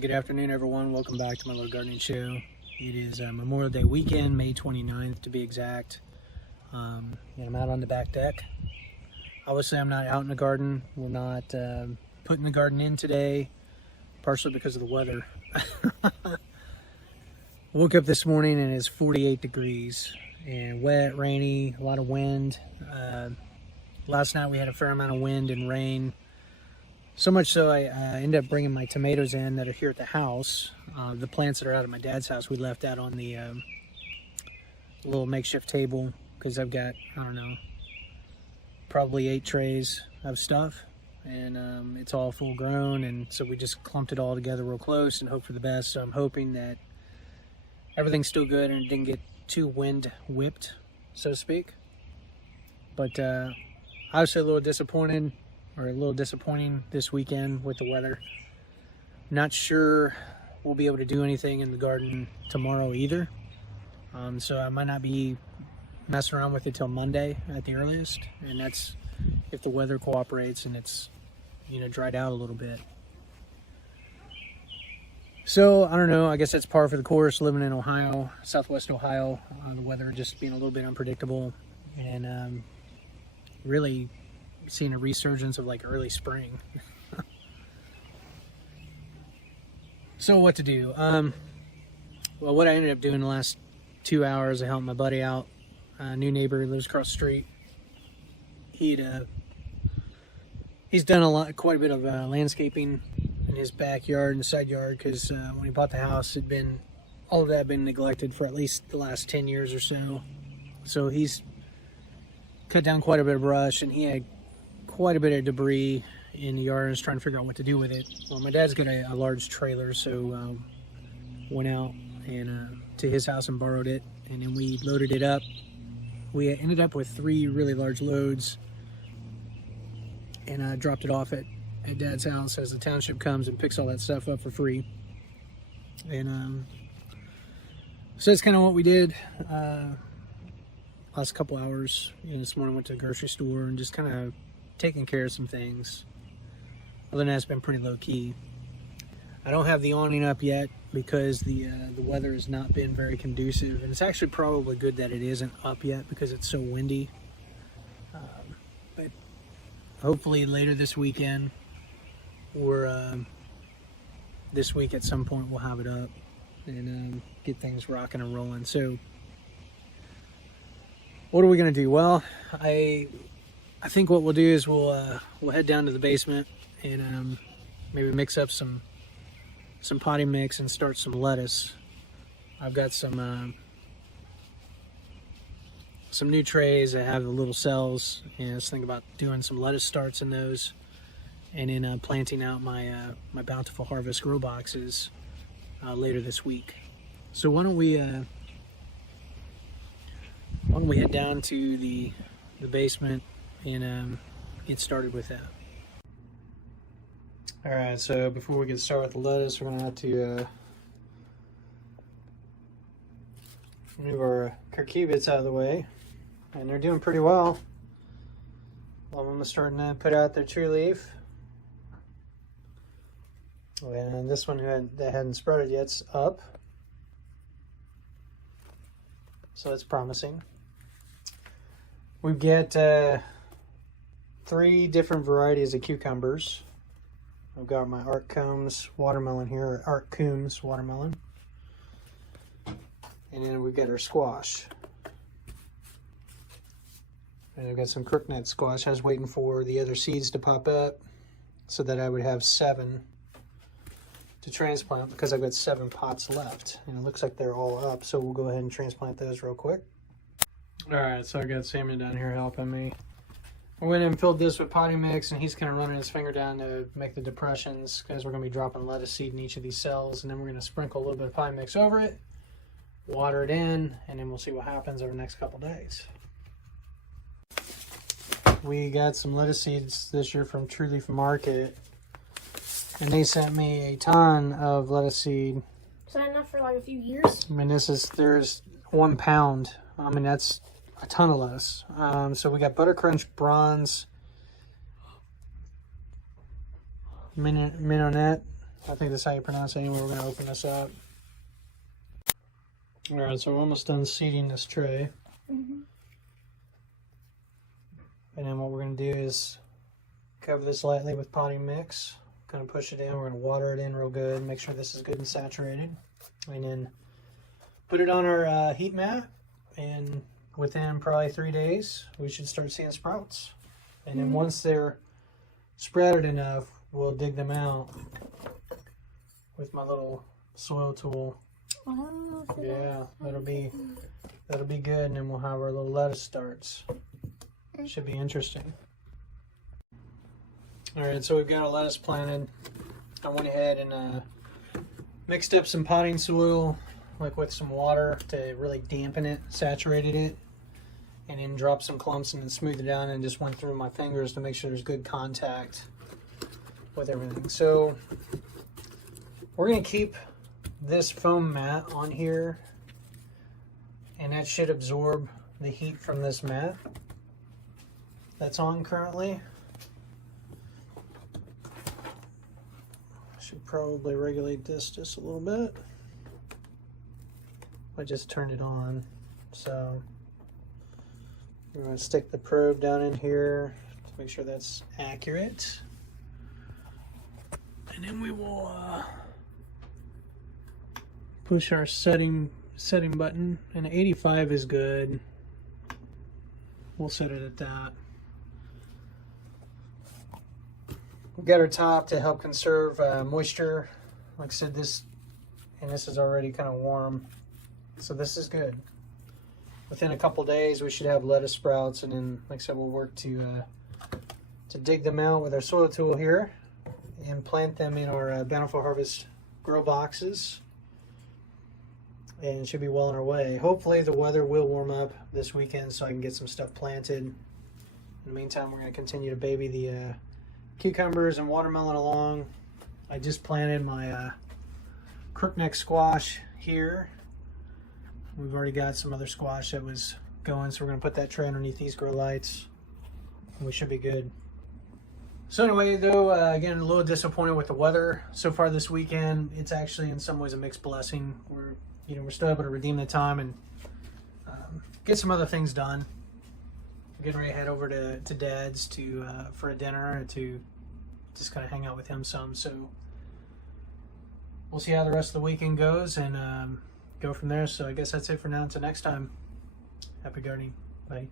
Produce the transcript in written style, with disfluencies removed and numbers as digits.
Good afternoon, everyone. Welcome back to my little gardening show. It is Memorial Day weekend, May 29th to be exact. And I'm out on the back deck. Obviously, I'm not out in the garden. We're not putting the garden in today, partially because of the weather. Woke up this morning and it's 48 degrees and wet, rainy, a lot of wind. Last night we had a fair amount of wind and rain. So much so I ended up bringing my tomatoes in that are here at the house. The plants that are out at my dad's house, we left out on the little makeshift table because I've got, I don't know, probably 8 trays of stuff. And it's all full grown, and so we just clumped it all together real close and hope for the best. So I'm hoping that everything's still good and it didn't get too wind whipped, so to speak. But obviously a little disappointed, or a little disappointing this weekend with the weather. Not sure we'll be able to do anything in the garden tomorrow either. So I might not be messing around with it till Monday at the earliest, and that's if the weather cooperates and it's, you know, dried out a little bit. So I don't know, I guess that's par for the course living in Ohio, Southwest Ohio. The weather just being a little bit unpredictable, and really seeing a resurgence of like early spring. So what to do? Well, what I ended up doing the last 2 hours, I helped my buddy out, a new neighbor who lives across the street. He's done quite a bit of landscaping in his backyard and side yard, because when he bought the house, all of that had been neglected for at least the last 10 years or so. So he's cut down quite a bit of brush, and he had quite a bit of debris in the yard and was trying to figure out what to do with it. Well, my dad's got a large trailer, so went out and to his house and borrowed it, and then we loaded it up. We ended up with 3 really large loads, and dropped it off at Dad's house as the township comes and picks all that stuff up for free. And so that's kind of what we did last couple hours. You know, this morning went to the grocery store and just kind of taking care of some things. Other than that, it's been pretty low key. I don't have the awning up yet because the weather has not been very conducive, and it's actually probably good that it isn't up yet because it's so windy. But hopefully later this weekend or this week at some point we'll have it up and get things rocking and rolling. So what are we gonna do? Well, I think what we'll do is we'll head down to the basement and maybe mix up some potting mix and start some lettuce. I've got some new trays that have the little cells, and I was thinking about doing some lettuce starts in those, and then planting out my my Bountiful Harvest grow boxes later this week. So why don't we head down to the basement and get started with that. All right, so before we get started with the lettuce, we're gonna have to move our cucurbits out of the way, and they're doing pretty well. All of them are starting to put out their true leaf, and this one that hadn't sprouted yet's up, so that's promising. We've got 3 different varieties of cucumbers. I've got my Art Combs watermelon here, or Art Coombs watermelon. And then we've got our squash. And I've got some crookneck squash. I was waiting for the other seeds to pop up so that I would have 7 to transplant, because I've got 7 pots left. And it looks like they're all up, so we'll go ahead and transplant those real quick. All right, so I got Samuel down here helping me. I went and filled this with potting mix, and he's kind of running his finger down to make the depressions, because we're going to be dropping lettuce seed in each of these cells, and then we're going to sprinkle a little bit of potting mix over it, water it in, and then we'll see what happens over the next couple days. We got some lettuce seeds this year from True Leaf Market, and they sent me a ton of lettuce seed. Is that enough for like a few years? I mean, there's 1 pound. I mean, that's a ton of lettuce. So we got Butter Crunch Bronze, Mignonette, I think that's how you pronounce it. Anyway, we're going to open this up. All right, so we're almost done seeding this tray. And then what we're going to do is cover this lightly with potting mix. Kind of push it in. We're going to water it in real good. Make sure this is good and saturated. And then put it on our heat mat. And within probably 3 days, we should start seeing sprouts. And then once they're sprouted enough, we'll dig them out with my little soil tool. Oh, Yeah, that'll be good, and then we'll have our little lettuce starts. Should be interesting. All right, so we've got our lettuce planted. I went ahead and mixed up some potting soil, like with some water to really dampen it, saturated it, and then dropped some clumps and then smoothed it down and just went through my fingers to make sure there's good contact with everything. So we're gonna keep this foam mat on here, and that should absorb the heat from this mat that's on currently. Should probably regulate this just a little bit. I just turned it on, so we're going to stick the probe down in here to make sure that's accurate. And then we will push our setting button, and 85 is good. We'll set it at that. We've got our top to help conserve moisture. Like I said, this is already kind of warm, so this is good. Within a couple days, we should have lettuce sprouts, and then, like I said, we'll work to dig them out with our soil tool here and plant them in our Bountiful Harvest grow boxes. And it should be well on our way. Hopefully, the weather will warm up this weekend so I can get some stuff planted. In the meantime, we're going to continue to baby the cucumbers and watermelon along. I just planted my crookneck squash here. We've already got some other squash that was going, so we're going to put that tray underneath these grow lights, and we should be good. So anyway, though, again, a little disappointed with the weather so far this weekend. It's actually in some ways a mixed blessing. We're still able to redeem the time and get some other things done. We're getting ready to head over to Dad's for a dinner to just kind of hang out with him some. So we'll see how the rest of the weekend goes and go from there. So I guess that's it for now. Until next time, happy gardening. Bye.